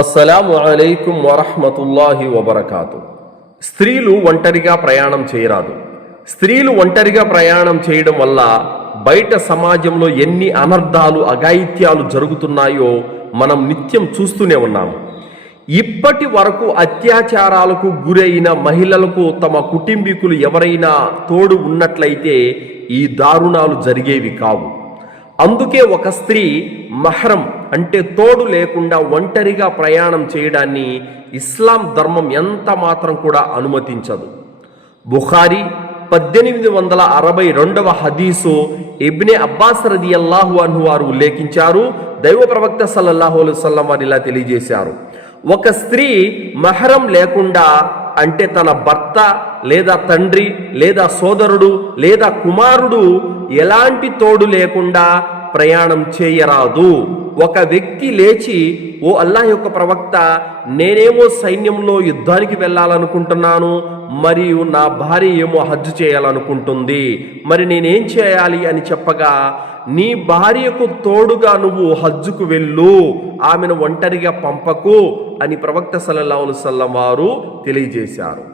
అస్సలాము అలైకుం వరహ్మతుల్లాహి వబరకాతు. స్త్రీలు ఒంటరిగా ప్రయాణం చేయరాదు. స్త్రీలు ఒంటరిగా ప్రయాణం చేయడం వల్ల బయట సమాజంలో ఎన్ని అనర్థాలు అఘాయిత్యాలు జరుగుతున్నాయో మనం నిత్యం చూస్తూనే ఉన్నాము. ఇప్పటి వరకు అత్యాచారాలకు గురైన మహిళలకు తమ కుటుంబీకులు ఎవరైనా తోడు ఉన్నట్లయితే ఈ దారుణాలు జరిగేవి కావు. అందుకే ఒక స్త్రీ మహరం అంటే తోడు లేకుండా ఒంటరిగా ప్రయాణం చేయడాన్ని ఇస్లాం ధర్మం ఎంత మాత్రం కూడా అనుమతించదు. బుఖారీ 1862వ హదీసు ఇబ్నే అబ్బాస్ రదియల్లాహు అన్హు వారు ఉల్లేఖించారు. దైవ ప్రవక్త సల్లల్లాహు అలైహి వసల్లం వారు ఇలా తెలియజేశారు, ఒక స్త్రీ మహరం లేకుండా అంటే తన భర్త లేదా తండ్రి లేదా సోదరుడు లేదా కుమారుడు ఎలాంటి తోడు లేకుండా ప్రయాణం చేయరాదు. ఒక వ్యక్తి లేచి, ఓ అల్లాహ్ యొక్క ప్రవక్త, నేనేమో సైన్యంలో యుద్ధానికి వెళ్ళాలనుకుంటున్నాను, మరియు నా భార్య ఏమో హజ్జు చేయాలనుకుంటుంది, మరి నేనేం చేయాలి అని చెప్పగా, నీ భార్యకు తోడుగా నువ్వు హజ్జుకు వెళ్ళు, ఆమెను ఒంటరిగా పంపకు అని ప్రవక్త సల్లల్లాహు అలైహి వసల్లం వారు తెలియజేశారు.